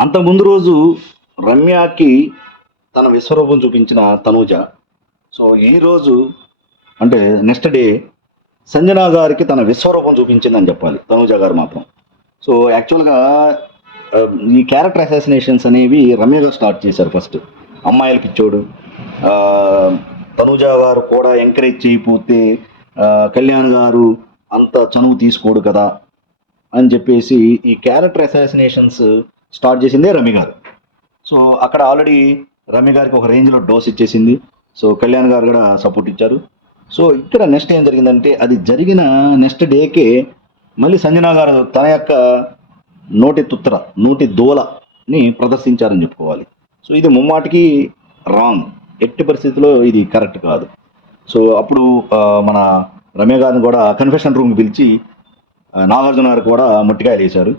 అంత ముందు రోజు రమ్యకి తన విశ్వరూపం చూపించిన తనూజ. సో ఈ రోజు అంటే నెక్స్ట్ డే సంజన గారికి తన విశ్వరూపం చూపించిందని చెప్పాలి తనూజ గారు మాత్రం. సో యాక్చువల్గా ఈ క్యారెక్టర్ అసాసినేషన్స్ అనేవి రమ్య గారు స్టార్ట్ చేశారు ఫస్ట్. అమ్మాయిల పిచ్చోడు. తనూజ గారు కూడా ఎంకరేజ్ చేయకపోతే కళ్యాణ్ గారు అంత చనువు తీసుకోడు కదా అని చెప్పేసి ఈ క్యారెక్టర్ అసాసినేషన్స్ స్టార్ట్ చేసిందే రమి గారు. సో అక్కడ ఆల్రెడీ రమి గారికి ఒక రేంజ్లో డోస్ ఇచ్చేసింది. సో కళ్యాణ్ గారు కూడా సపోర్ట్ ఇచ్చారు. సో ఇక్కడ నెక్స్ట్ ఏం జరిగిందంటే అది జరిగిన నెక్స్ట్ డేకే మళ్ళీ సంజనా గారు తన యొక్క నోటి తుత్తర నోటి దోలని ప్రదర్శించారని చెప్పుకోవాలి. సో ఇది ముమ్మాటికి రాంగ్. ఎట్టి పరిస్థితిలో ఇది కరెక్ట్ కాదు. సో అప్పుడు మన రమ్య గారిని కూడా కన్ఫెషన్ రూమ్కి పిలిచి నాగార్జున గారు కూడా ముట్టికాయలు వేశారు.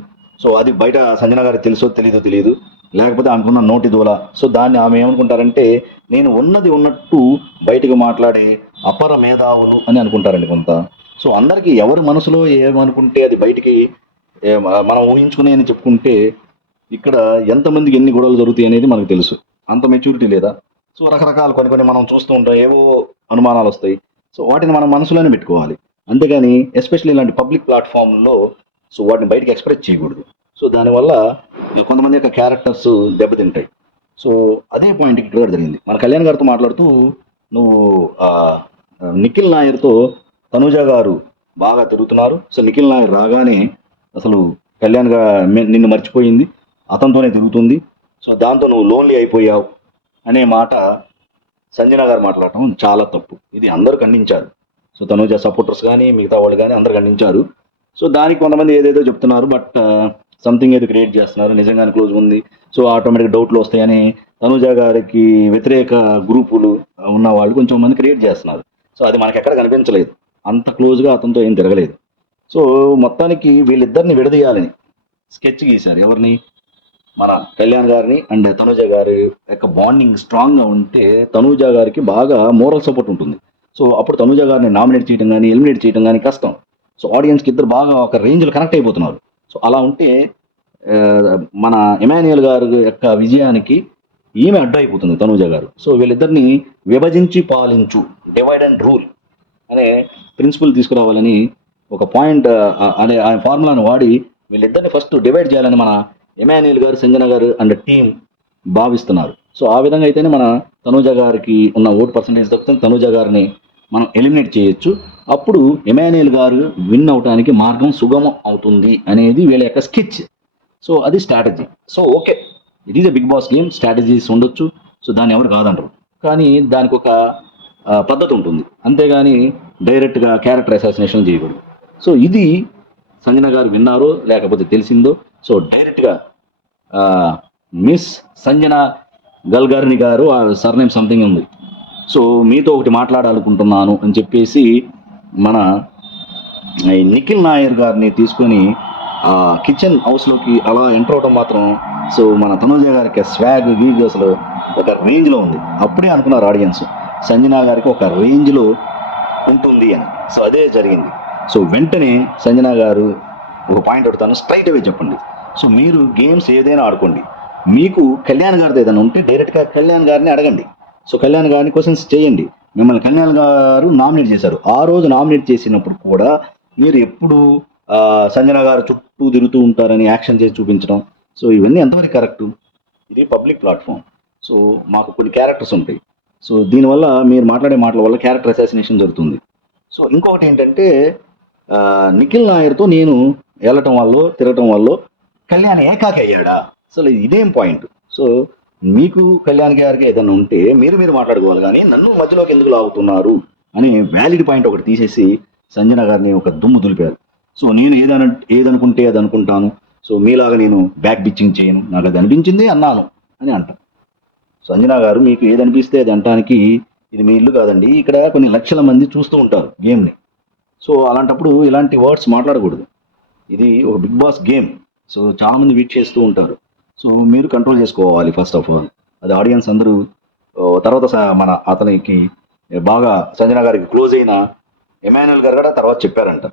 సో అది బయట సంజన గారికి తెలుసో తెలీదో తెలియదు. లేకపోతే అనుకున్న నోటి దూల. సో దాన్ని ఆమె ఏమనుకుంటారంటే నేను ఉన్నది ఉన్నట్టు బయటకు మాట్లాడే అపర మేధావులు అని అనుకుంటారండి కొంత. సో అందరికీ ఎవరి మనసులో ఏమనుకుంటే అది బయటికి మనం ఊహించుకునే అని చెప్పుకుంటే ఇక్కడ ఎంతమందికి ఎన్ని గొడవలు జరుగుతాయి అనేది మనకు తెలుసు. అంత మెచ్యూరిటీ లేదా? సో రకరకాల కొన్ని కొన్ని మనం చూస్తూ ఉంటాం ఏవో అనుమానాలు వస్తాయి. సో వాటిని మనం మనసులోనే పెట్టుకోవాలి. అంతేగాని ఎస్పెషల్లీ ఇలాంటి పబ్లిక్ ప్లాట్ఫామ్లో సో వాటిని బయటకు ఎక్స్ప్రెస్ చేయకూడదు. సో దానివల్ల కొంతమంది యొక్క క్యారెక్టర్స్ దెబ్బతింటాయి. సో అదే పాయింట్ ఇక్కడ జరిగింది. మన కళ్యాణ్ గారితో మాట్లాడుతూ నువ్వు నిఖిల్ నాయర్తో తనుజ గారు బాగా తిరుగుతున్నారు. సో నిఖిల్ నాయర్ రాగానే అసలు కళ్యాణ్ గారు నిన్ను మర్చిపోయింది. అతనితోనే తిరుగుతుంది. సో దాంతో నువ్వు లోన్లీ అయిపోయావు అనే మాట సంజన గారు మాట్లాడటం చాలా తప్పు. ఇది అందరూ ఖండించారు. సో తనుజ సపోర్టర్స్ కానీ మిగతా వాళ్ళు కానీ అందరు ఖండించారు. సో దానికి కొంతమంది ఏదేదో చెప్తున్నారు బట్ సంథింగ్ ఏదో క్రియేట్ చేస్తున్నారు. నిజంగానే క్లోజ్ ఉంది. సో ఆటోమేటిక్ డౌట్లు వస్తాయని తనుజ గారికి వ్యతిరేక గ్రూపులు ఉన్న వాళ్ళు కొంచెం మంది క్రియేట్ చేస్తున్నారు. సో అది మనకి ఎక్కడ కనిపించలేదు. అంత క్లోజ్గా అతనితో ఏం తిరగలేదు. సో మొత్తానికి వీళ్ళిద్దరిని విడదీయాలని స్కెచ్ గీశారు. ఎవరిని? మన కళ్యాణ్ గారిని అండ్ తనుజ గారి యొక్క బాండింగ్ స్ట్రాంగ్గా ఉంటే తనుజ గారికి బాగా మోరల్ సపోర్ట్ ఉంటుంది. సో అప్పుడు తనుజ గారిని నామినేట్ చేయడం కానీ ఎలిమినేట్ చేయడం కానీ కష్టం. సో ఆడియన్స్కి ఇద్దరు బాగా ఒక రేంజ్లో కనెక్ట్ అయిపోతున్నారు. సో అలా ఉంటే మన ఎమాన్యుయల్ గారు యొక్క విజయానికి ఈమె అడ్డు అయిపోతుంది తనూజ గారు. సో వీళ్ళిద్దరిని విభజించి పాలించు డివైడ్ అండ్ రూల్ అనే ప్రిన్సిపల్ తీసుకురావాలని ఒక పాయింట్ అనే ఆ ఫార్ములాను వాడి వీళ్ళిద్దరిని ఫస్ట్ డివైడ్ చేయాలని మన ఎమాన్యుయల్ గారు సంజన గారు అండ్ టీం భావిస్తున్నారు. సో ఆ విధంగా అయితేనే మన తనూజ గారికి ఉన్న ఓట్ పర్సంటేజ్ తగ్గుతుంది. తనూజ గారిని మనం ఎలిమినేట్ చేయొచ్చు. అప్పుడు ఎమాన్యుయల్ గారు విన్ అవడానికి మార్గం సుగమం అవుతుంది అనేది వీళ్ళ యొక్క స్కిచ్. సో అది strategy. So okay. It is a Bigg Boss game strategies ఉండొచ్చు. సో దాన్ని ఎవరు కాదంటారు. కానీ దానికి ఒక పద్ధతి ఉంటుంది. అంతేగాని డైరెక్ట్గా క్యారెక్టర్ అసాసినేషన్ చేయకూడదు. సో ఇది సంజన గారు విన్నారో లేకపోతే తెలిసిందో. సో డైరెక్ట్గా మిస్ సంజన గల్గారిని గారు ఆ సర్నేమ్ సంథింగ్ ఉంది. సో మీతో ఒకటి మాట్లాడాలనుకుంటున్నాను అని చెప్పేసి మన నిఖిల్ నాయర్ గారిని తీసుకొని ఆ కిచెన్ హౌస్లోకి అలా ఎంటర్ అవడం మాత్రం సో మన తనుజ గారికి స్వాగ్ వీగ్ అసలు ఒక రేంజ్లో ఉంది. అప్పుడే అనుకున్నారు ఆడియన్స్. సంజనా గారికి ఒక రేంజ్లో ఉంటుంది అని. సో అదే జరిగింది. సో వెంటనే సంజనా గారు ఒక పాయింట్ అడుగుతాను స్ట్రైట్ అవే చెప్పండి. సో మీరు గేమ్స్ ఏదైనా ఆడుకోండి. మీకు కళ్యాణ్ గారిది ఏదైనా ఉంటే డైరెక్ట్గా కళ్యాణ్ గారిని అడగండి. సో కళ్యాణ్ గారిని క్వశ్చన్స్ చేయండి. మిమ్మల్ని కళ్యాణ్ గారు నామినేట్ చేశారు. ఆ రోజు నామినేట్ చేసినప్పుడు కూడా మీరు ఎప్పుడు సంజన గారు చుట్టూ తిరుగుతూ ఉంటారని యాక్షన్ చేసి చూపించడం. సో ఇవన్నీ ఎంతవరకు కరెక్ట్? ఇది పబ్లిక్ ప్లాట్ఫామ్. సో మాకు కొన్ని క్యారెక్టర్స్ ఉంటాయి. సో దీనివల్ల మీరు మాట్లాడే మాటల వల్ల క్యారెక్టర్ అసాసినేషన్ జరుగుతుంది. సో ఇంకొకటి ఏంటంటే నిఖిల్ నాయర్తో నేను వెళ్ళటం వల్ల తిరగటం వల్ల కళ్యాణ్ ఏకాకి అయ్యాడా అసలు ఇదేం పాయింట్? సో మీకు కళ్యాణ్ గారికి ఏదైనా ఉంటే మీరు మీరు మాట్లాడుకోవాలి కానీ నన్ను మధ్యలోకి ఎందుకు లాగుతున్నారు అని వ్యాలిడ్ పాయింట్ ఒకటి తీసేసి సంజన గారిని ఒక దుమ్ము దులిపారు. సో నేను ఏదన ఏదనుకుంటే అది అనుకుంటాను. సో మీలాగా నేను బ్యాక్ బిచ్చింగ్ చేయను. నాకు అది అనిపించింది అన్నాను అని అంటారు సంజన గారు మీకు ఏది అనిపిస్తే అది అనటానికి ఇది మీ ఇల్లు కాదండి. ఇక్కడ కొన్ని లక్షల మంది చూస్తూ ఉంటారు గేమ్ని సో అలాంటప్పుడు ఇలాంటి వర్డ్స్ మాట్లాడకూడదు. ఇది ఒక బిగ్ బాస్ గేమ్ సో చాలామంది వీట్ చేస్తూ ఉంటారు. సో మీరు కంట్రోల్ చేసుకోవాలి ఫస్ట్ ఆఫ్ ఆల్ అది ఆడియన్స్ అందరూ తర్వాత స- మన అతనికి బాగా సంజన గారికి క్లోజ్ అయిన ఎమాన్యుల్ గారు కూడా తర్వాత చెప్పారంట.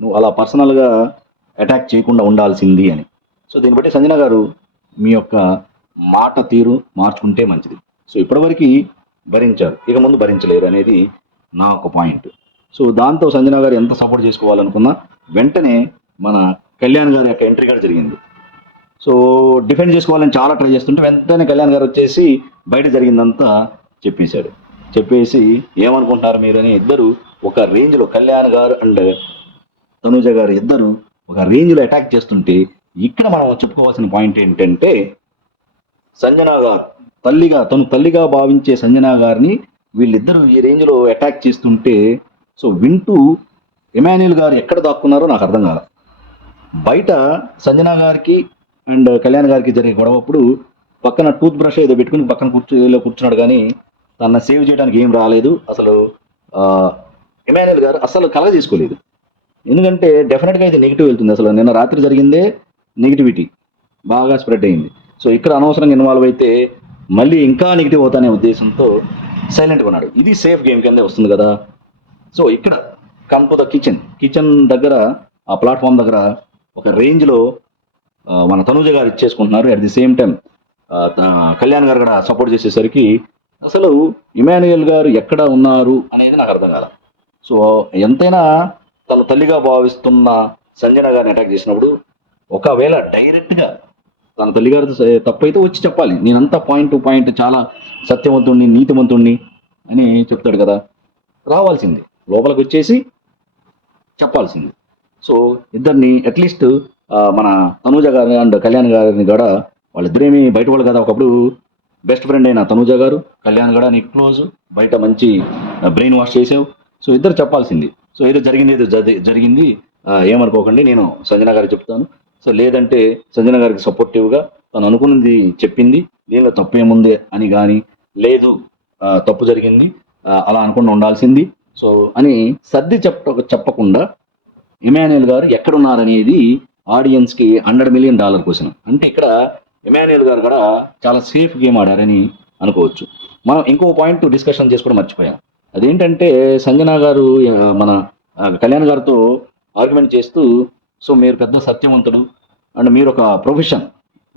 నువ్వు అలా పర్సనల్గా అటాక్ చేయకుండా ఉండాల్సింది అని. సో దీన్ని బట్టి సంజన గారు మీ యొక్క మాట తీరు మార్చుకుంటే మంచిది. సో ఇప్పటివరకు భరించారు. ఇక ముందు భరించలేరు అనేది నా ఒక పాయింట్ సో దాంతో సంజన గారు ఎంత సపోర్ట్ చేసుకోవాలనుకున్నా వెంటనే మన కళ్యాణ్ గారి యొక్క ఎంట్రీ కూడా జరిగింది. సో డిఫెండ్ చేసుకోవాలని చాలా ట్రై చేస్తుంటే వెంటనే కళ్యాణ్ గారు వచ్చేసి బయట జరిగిందంతా చెప్పేశాడు. చెప్పేసి ఏమనుకుంటున్నారు మీరు అని ఇద్దరు ఒక రేంజ్లో కళ్యాణ్ గారు అండ్ తనూజ గారు ఇద్దరు ఒక రేంజ్లో అటాక్ చేస్తుంటే ఇక్కడ మనం చెప్పుకోవాల్సిన పాయింట్ ఏంటంటే సంజన గారు తల్లిగా తను తల్లిగా భావించే సంజన గారిని వీళ్ళిద్దరూ ఈ రేంజ్లో అటాక్ చేస్తుంటే సో వింటూ ఎమాన్యుల్ గారు ఎక్కడ దాక్కున్నారో నాకు అర్థం కాదు బయట సంజన గారికి అండ్ కళ్యాణ్ గారికి జరిగే గొడవప్పుడు పక్కన టూత్ బ్రష్ ఏదో పెట్టుకుని పక్కన కూర్చో కూర్చున్నాడు కానీ తన సేవ్ చేయడానికి ఏం రాలేదు. అసలు ఇమాన్యుల్ గారు అసలు కలగ తీసుకోలేదు. ఎందుకంటే డెఫినెట్గా ఇది నెగిటివ్ వెళ్తుంది. అసలు నిన్న రాత్రి జరిగిందే నెగిటివిటీ బాగా స్ప్రెడ్ అయింది. సో ఇక్కడ అనవసరంగా ఇన్వాల్వ్ అయితే మళ్ళీ ఇంకా నెగిటివ్ అవుతానే ఉద్దేశంతో సైలెంట్గా ఉన్నాడు. ఇది సేఫ్ గేమ్ కిందే వస్తుంది కదా. సో ఇక్కడ కమ్ కిచెన్ కిచెన్ దగ్గర ఆ ప్లాట్ఫామ్ దగ్గర ఒక రేంజ్లో మన తనూజ గారు ఇచ్చేసుకుంటున్నారు. At the same time Kalyan గారు కూడా సపోర్ట్ చేసేసరికి అసలు ఇమాన్యుయల్ గారు ఎక్కడ ఉన్నారు అనేది నాకు అర్థం కాల. సో ఎంతైనా తన తల్లిగా భావిస్తున్న సంజన గారిని అటాక్ చేసినప్పుడు ఒకవేళ డైరెక్ట్గా తన తల్లిగారి తప్పైతే వచ్చి చెప్పాలి. నేనంతా పాయింట్ టు పాయింట్ చాలా సత్యవంతుణ్ణి నీతివంతుణ్ణి అని చెప్తాడు కదా. రావాల్సింది. లోపలికి వచ్చేసి చెప్పాల్సింది. సో ఇద్దరిని అట్లీస్ట్ మన తనూజ గారు అండ్ కళ్యాణ్ గారిని కూడా వాళ్ళిద్దరేమి బయట వాళ్ళు కదా. ఒకప్పుడు బెస్ట్ ఫ్రెండ్ అయిన తనూజ గారు కళ్యాణ్ కూడా నీకు క్లోజ్ బయట మంచి బ్రెయిన్ వాష్ చేసావు. సో ఇద్దరు చెప్పాల్సింది. సో ఏదో జరిగింది ఏదో జరి- జరిగింది ఏమనుకోకండి నేను సంజన గారికి చెప్తాను. సో లేదంటే సంజన గారికి సపోర్టివ్గా తను అనుకున్నది చెప్పింది. దీనిలో తప్పు ఏముంది అని కానీ లేదు తప్పు జరిగింది అలా అనుకుండా ఉండాల్సింది. సో అని సర్ది చెప్ప చెప్పకుండా ఇమాన్యుయల్ గారు ఎక్కడున్నారనేది ఆడియన్స్కి హండ్రెడ్ మిలియన్ డాలర్ క్వశ్చన్. అంటే ఇక్కడ ఎమాన్యుయల్ గారు కూడా చాలా సేఫ్ గేమ్ ఆడారని అనుకోవచ్చు. మనం ఇంకో పాయింట్ డిస్కషన్ చేసుకోవడం మర్చిపోయాం. అదేంటంటే సంజన గారు మన కళ్యాణ్ గారితో ఆర్గ్యుమెంట్ చేస్తూ సో మీరు పెద్ద సత్యవంతుడు అండ్ మీరు ఒక ప్రొఫెషన్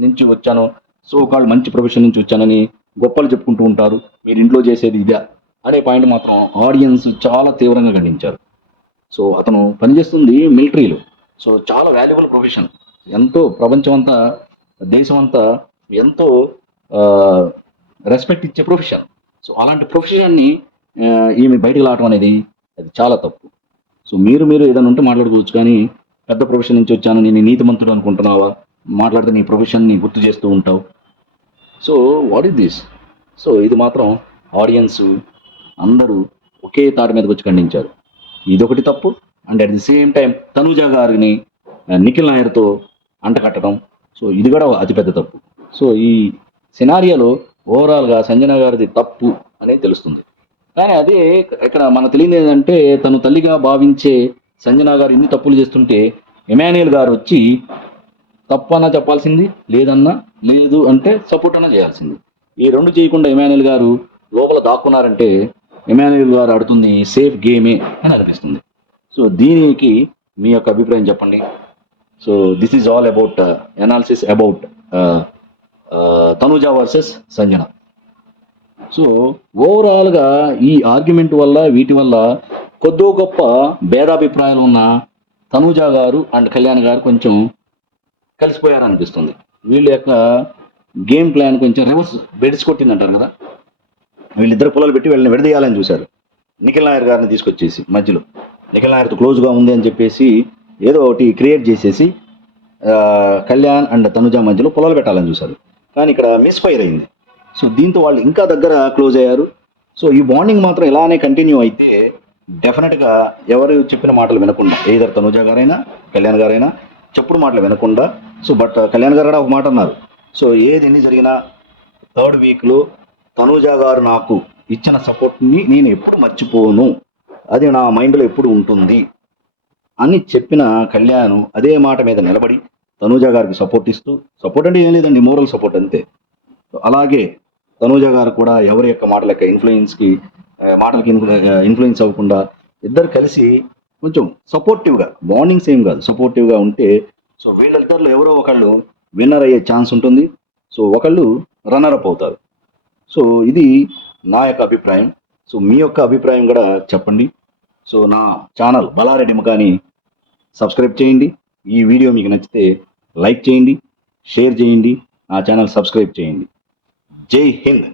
నుంచి వచ్చాను. సో వాళ్ళు మంచి ప్రొఫెషన్ నుంచి వచ్చానని గొప్పలు చెప్పుకుంటూ ఉంటారు. మీరు ఇంట్లో చేసేది ఇదే అనే పాయింట్ మాత్రం ఆడియన్స్ చాలా తీవ్రంగా ఖండించారు. సో అతను పనిచేస్తుంది మిలిటరీలో. సో చాలా వాల్యుబుల్ ప్రొఫెషన్ ఎంతో ప్రపంచం అంతా దేశం అంతా ఎంతో రెస్పెక్ట్ ఇచ్చే ప్రొఫెషన్ సో అలాంటి ప్రొఫెషన్ని ఈమె బయటకు రావడం అనేది అది చాలా తప్పు. సో మీరు మీరు ఏదైనా ఉంటే మాట్లాడుకోవచ్చు కానీ పెద్ద ప్రొఫెషన్ నుంచి వచ్చాను నేను నీతిమంతుడు అనుకుంటున్నావా? మాట్లాడితే నీ ప్రొఫెషన్ని గుర్తు చేస్తూ ఉంటావు. So what is this so ఇది మాత్రం ఆడియన్స్ అందరూ ఒకే తాటి మీదకి వచ్చి ఖండించారు. ఇదొకటి తప్పు and at the same time Tanuja గారిని నిఖిల్ నాయర్తో అంటకట్టడం సో ఇది కూడా అతిపెద్ద తప్పు. సో ఈ సినారియాలో ఓవరాల్గా సంజన గారిది తప్పు అనేది తెలుస్తుంది. కానీ అదే ఇక్కడ మనకు తెలియదు ఏంటంటే తను తల్లిగా భావించే సంజన గారు ఇన్ని తప్పులు చేస్తుంటే ఎమాన్యుయల్ గారు వచ్చి తప్పు అన్నా చెప్పాల్సింది లేదన్నా లేదు అంటే సపోర్ట్ అన్నా చేయాల్సింది. ఈ రెండు చేయకుండా ఎమాన్యుయల్ గారు లోపల దాక్కున్నారంటే ఎమాన్యుయల్ గారు ఆడుతుంది సేఫ్ గేమే అని అనిపిస్తుంది. సో దీనికి మీ యొక్క అభిప్రాయం చెప్పండి. So this is all about analysis about Tanuja versus Sanjana so ఓవరాల్గా ఈ ఆర్గ్యుమెంట్ వల్ల వీటి వల్ల కొద్దో గొప్ప భేదాభిప్రాయాలు ఉన్న తనుజా గారు అండ్ కళ్యాణ్ గారు కొంచెం కలిసిపోయారనిపిస్తుంది. వీళ్ళ యొక్క గేమ్ ప్లాన్ కొంచెం రివర్స్ బెడిసి కొట్టింది అంటారు కదా? వీళ్ళిద్దరు పొలాలు పెట్టి వీళ్ళని విడదీయాలని చూశారు. నిఖిల్ నాయర్ గారిని తీసుకొచ్చేసి మధ్యలో. నిఖిల్ క్లోజ్గా ఉంది అని చెప్పేసి ఏదో ఒకటి క్రియేట్ చేసేసి కళ్యాణ్ అండ్ తనుజ మధ్యలో పొలాలు పెట్టాలని చూశారు. కానీ ఇక్కడ మిస్ఫైర్ అయింది. సో దీంతో వాళ్ళు ఇంకా దగ్గర క్లోజ్ అయ్యారు. సో ఈ బాండింగ్ మాత్రం ఇలానే కంటిన్యూ అయితే డెఫినెట్గా ఎవరు చెప్పిన మాటలు వినకుండా ఏదర్ తనుజ గారైనా కళ్యాణ్ గారైనా చెప్పుడు మాటలు వినకుండా సో బట్ కళ్యాణ్ గారు కూడా ఒక మాట అన్నారు. సో ఏది ఎన్ని జరిగినా థర్డ్ వీక్లో తనుజ గారు నాకు ఇచ్చిన సపోర్ట్ని నేను ఎప్పుడు మర్చిపోను. అది నా మైండ్లో ఎప్పుడు ఉంటుంది? అని చెప్పిన కళ్యాణ్ అదే మాట మీద నిలబడి తనూజ గారికి సపోర్ట్ ఇస్తూ సపోర్ట్ అంటే ఏం లేదండి మోరల్ సపోర్ట్ అంతే. అలాగే తనూజ గారు కూడా ఎవరి యొక్క మాటలకి ఇన్ఫ్లుయెన్స్కి మాటలకి ఇన్ఫ్లుయెన్స్ అవ్వకుండా ఇద్దరు కలిసి కొంచెం సపోర్టివ్గా మార్నింగ్ సేమ్ కాదు సపోర్టివ్గా ఉంటే సో వీళ్ళిద్దరిలో ఎవరో ఒకళ్ళు విన్నర్ అయ్యే ఛాన్స్ ఉంటుంది. సో ఒకళ్ళు రన్నర్ అప్ అవుతారు. సో ఇది నా యొక్క అభిప్రాయం. సో మీ యొక్క అభిప్రాయం కూడా చెప్పండి. సో నా ఛానల్ బలారెడ్డి ముఖాని సబ్స్క్రైబ్ చేయండి. ఈ వీడియో మీకు నచ్చితే లైక్ చేయండి షేర్ చేయండి నా ఛానల్ సబ్స్క్రైబ్ చేయండి. జై హింద్.